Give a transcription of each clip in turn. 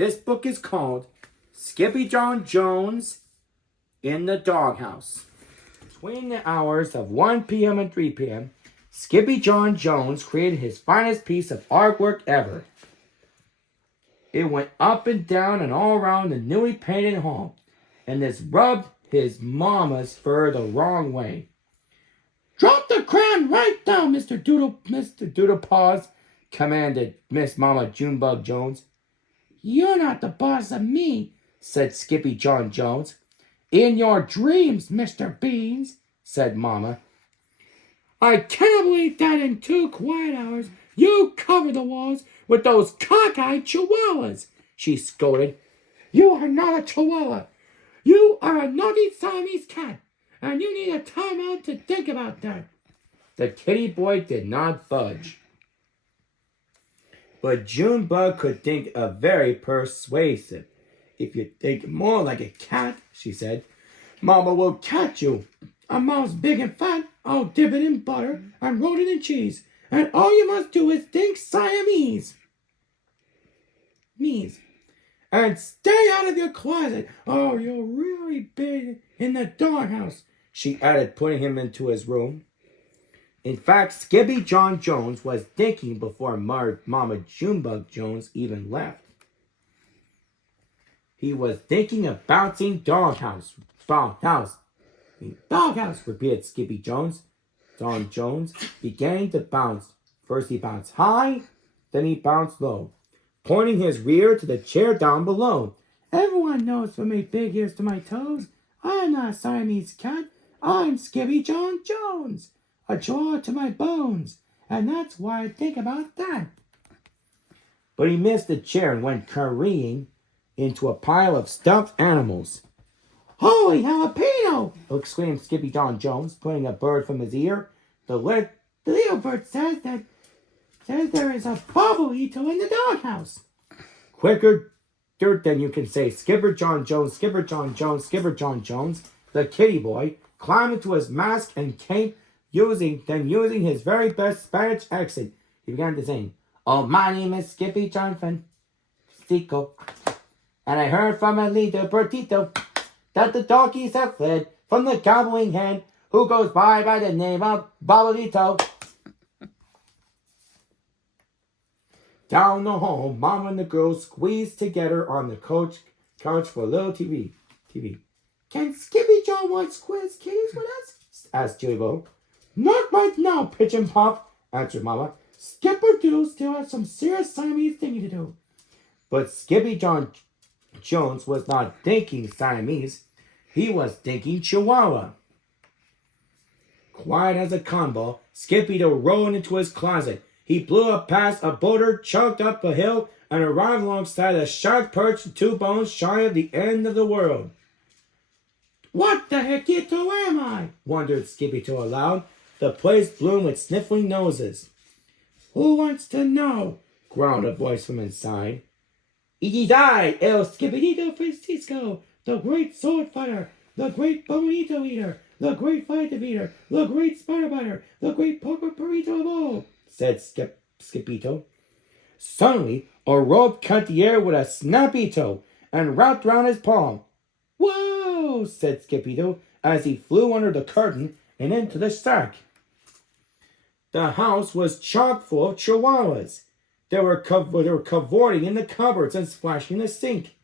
This book is called Skippyjon Jones in the Doghouse. Between the hours of 1 p.m. and 3 p.m., Skippyjon Jones created his finest piece of artwork ever. It went up and down and all around the newly painted hall, and this rubbed his mama's fur the wrong way. "Drop the crayon right down, Mr. Doodlepaws," commanded Miss Mama Junebug Jones. "You're not the boss of me," said Skippyjon Jones. "In your dreams, Mr. Beans," said Mama. "I cannot believe that in 2 quiet hours you covered the walls with those cockeyed chihuahuas," she scolded. "You are not a chihuahua. You are a naughty Siamese cat, and you need a timeout to think about that." The kitty boy did not budge. But Junebug could think of very persuasive. "If you think more like a cat," she said, "Mama will catch you. A mouse big and fat, I'll dip it in butter and roll it in cheese. And all you must do is think Siamese. And stay out of your closet, or you'll really be in the doghouse," she added, putting him into his room. In fact, Skippyjon Jones was thinking before Mama Junebug Jones even left. He was thinking of bouncing doghouse. Doghouse, repeated Skippyjon Jones, beginning to bounce. First he bounced high, then he bounced low, pointing his rear to the chair down below. "Everyone knows from my big ears to my toes, I am not a Siamese cat. I'm Skippyjon Jones, a Chihuahua to my bones, and that's why I think about that." But he missed the chair and went careening into a pile of stuffed animals. "Holy jalapeno!" exclaimed Skippyjon Jones, pulling a bird from his ear. The little bird says there is a Bobolito in the doghouse." Quicker dirt than you can say Skippyjon Jones, Skippyjon Jones, Skippyjon Jones, the kitty boy, climbed into his mask and cape, using his very best Spanish accent, he began to sing, "Oh, my name is Skippyjon Fantico, and I heard from a little birdito that the doggies have fled from the gobbling hen who goes by the name of Bobolito." Down the hall, Mama and the girls squeezed together on the couch for a little TV. "Can Skippyjon watch Squid's Kitties with us?" asked Jillibo. "Not right now, Pigeon Puff," answered Mama. "Skipperdoodle still has some serious Siamese thinking to do." But Skippyjon Jones was not thinking Siamese. He was thinking Chihuahua. Quiet as a combo, Skippydo rolled into his closet. He blew up past a boulder, chugged up a hill, and arrived alongside a shark perched 2 bones shy of the end of the world. "What the heckito am I?" wondered Skippydo aloud. The place bloomed with sniffling noses. "Who wants to know?" growled a voice from inside. "It is I, El Skippydito Francisco, the great sword fighter, the great bonito eater, the great fighter eater, the great spider biter, the great poker burrito of all," said Skippyto. Suddenly, a rope cut the air with a snappy toe and wrapped round his palm. "Whoa!" said Skippyto as he flew under the curtain and into the sack. The house was chock full of chihuahuas. They were cavorting in the cupboards and splashing in the sink.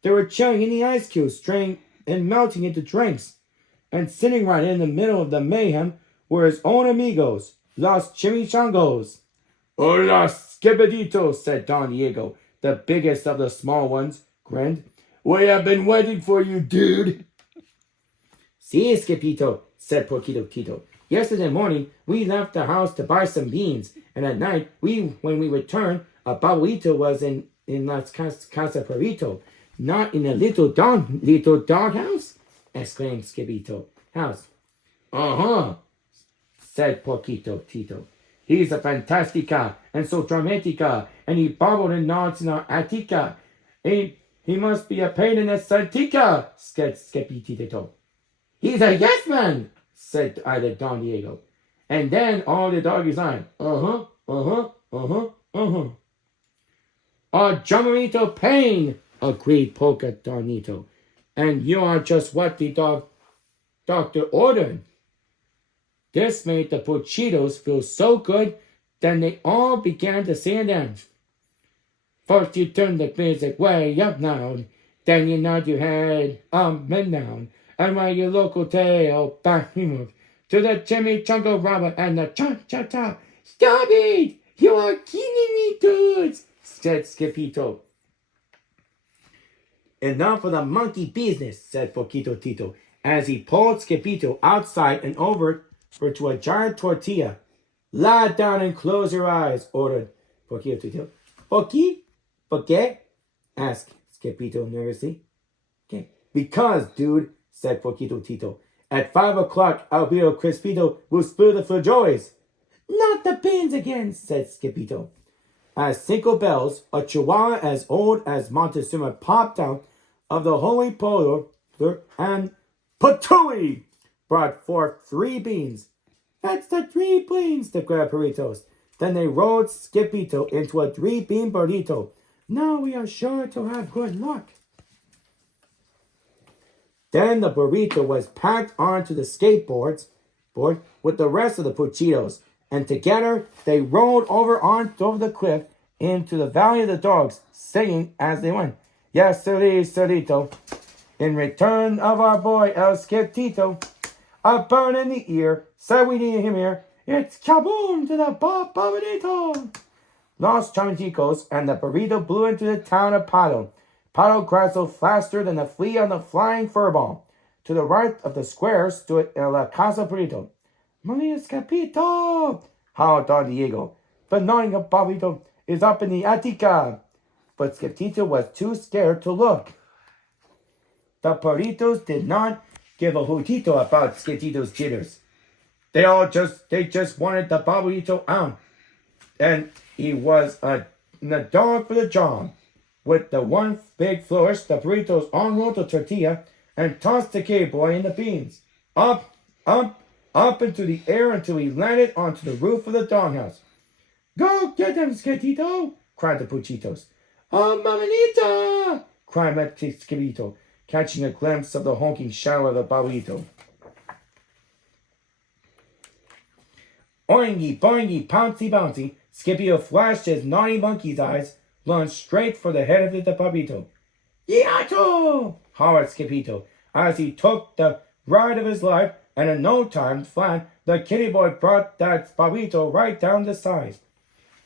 They were chilling in the ice cubes, straying and melting into drinks. And sitting right in the middle of the mayhem were his own amigos, Los Chimichangos. "Hola, Skippydito," said Don Diego, the biggest of the small ones, grinned. "We have been waiting for you, dude." "Si, Skippyto," said Porquito Tito. "Yesterday morning, we left the house to buy some beans, and at night, when we returned, a Bobolito was in Las Casa Perrito, not in a little doghouse?" exclaimed Skippyto. "House." "Uh-huh," said Porquito Tito. "He's a fantastica, and so dramatica, and he bobbled and nods in our attica. He must be a pain in the santica," said Skippyto. "He's a yes man," said either Don Diego. And then all the doggies lied. "Uh-huh, uh-huh, uh-huh, uh-huh." A Jamarito pain, agreed Polka Donito. And you are just what the doctor ordered. This made the Pochitos feel so good, then they all began to sing and dance. First you turn the music way up now, then you nod your head up and down, and wag your local tail back and forth to the chimichanga rubber and the cha-cha-cha. Stop it! You are killing me, dudes, said Skippyto. Enough of the monkey business, said Poquito Tito, as he pulled Skippyto outside and over to a giant tortilla. Lie down and close your eyes, ordered Poquito Tito. ¿Por qué? Asked Skippyto nervously. Okay. Because, dude, said Poquito Tito. At 5 o'clock, Albino Crispito will spill the for joys. Not the pins again, said Skippyto. As Cinco Bells, a chihuahua as old as Montezuma, popped out of the holy polar and Patooey brought forth 3 beans. That's the 3 beans, declared Burritos. Then they rolled Skippyto into a 3-bean burrito. Now we are sure to have good luck. Then the burrito was packed onto the skateboard with the rest of the Puchitos, and together they rolled over the cliff into the Valley of the Dogs, singing as they went. Yes, sirito. In return of our boy El Skiptito, a burn in the ear, said we need him here. It's kaboom to the burrito. Los Chamaticos and the burrito blew into the town of Pato. Pato grassled faster than a flea on the flying furball. To the right of the square stood La Casa Burrito. Maria Scapito, howled Don Diego. The knowing of Burrito is up in the Attica. But Skiptito was too scared to look. The burritos did not give a hootito about Skiptito's jitters. They just wanted the burrito out. And he was a dog for the job. With the one big flourish, the burritos unrolled the tortilla and tossed the K-boy in the beans. Up into the air until he landed onto the roof of the doghouse. Go get them, Skiptito, cried the Puchitos. Oh, Mamanita, cried Skippyto, catching a glimpse of the honking shadow of the burrito. Oingy, boingy, pouncy, bouncy, Skippyto flashed his naughty monkey's eyes, lunged straight for the head of the burrito. Yato! Hollered Skippyto, as he took the ride of his life, and in no time flat, the kitty boy brought that burrito right down the sides.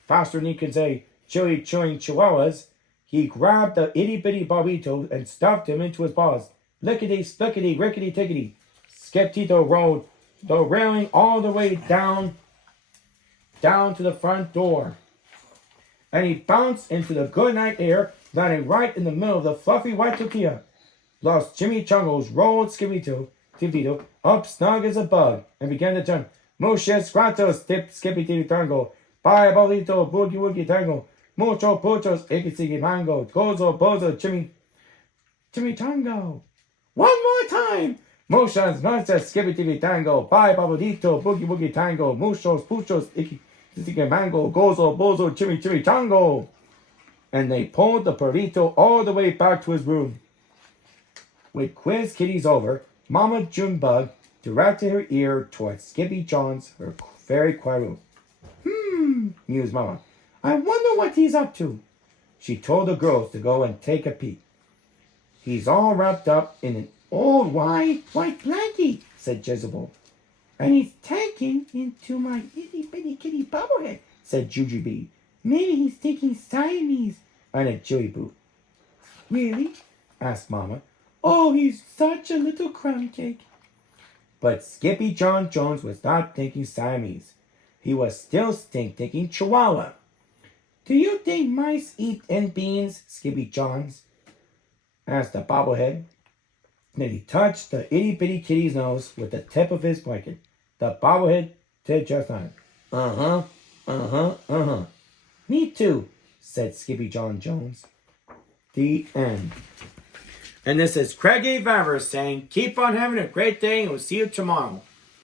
Faster than he could say, chili chewing chihuahuas, he grabbed the itty-bitty burrito and stuffed him into his paws. Lickety-splickety, rickety-tickety. Skippyto rolled the railing all the way down to the front door. And he bounced into the good night air, landing right in the middle of the fluffy white tortilla. Los Chimichungos rolled Skippyto up snug as a bug and began to turn. Muchas gracias, Skippy Tango. Bye, Bolito, Boogie Woogie Tango. Mucho Pochos, Ikitsigi Mango. Gozo Bozo, Chimitango. One more time. Muchas gracias, Skippy Tango. Bye, Bolito, Boogie Woogie Tango. Muchos Puchos, Ikitsigi Mango. Gozo Bozo, Chimitango. And they pulled the burrito all the way back to his room. With quiz kitties over, Mama Junebug directed her ear towards Skippyjon's, her very quiet room. Mused Mama. I wonder what he's up to. She told the girls to go and take a peek. He's all wrapped up in an old white blanket, said Jezebel. And he's taking into my itty-bitty kitty bubblehead, said Jujubee. Maybe he's taking Siamese, added Joey Boo. Really? Asked Mama. Oh, he's such a little crumb cake. But Skippyjon Jones was not thinking Siamese. He was still thinking Chihuahua. Do you think mice eat and beans, Skippyjons? Asked the bobblehead. Then he touched the itty-bitty kitty's nose with the tip of his blanket. The bobblehead did just that. Me too, said Skippyjon Jones. The end. And this is Craigie Vavers saying, keep on having a great day and we'll see you tomorrow.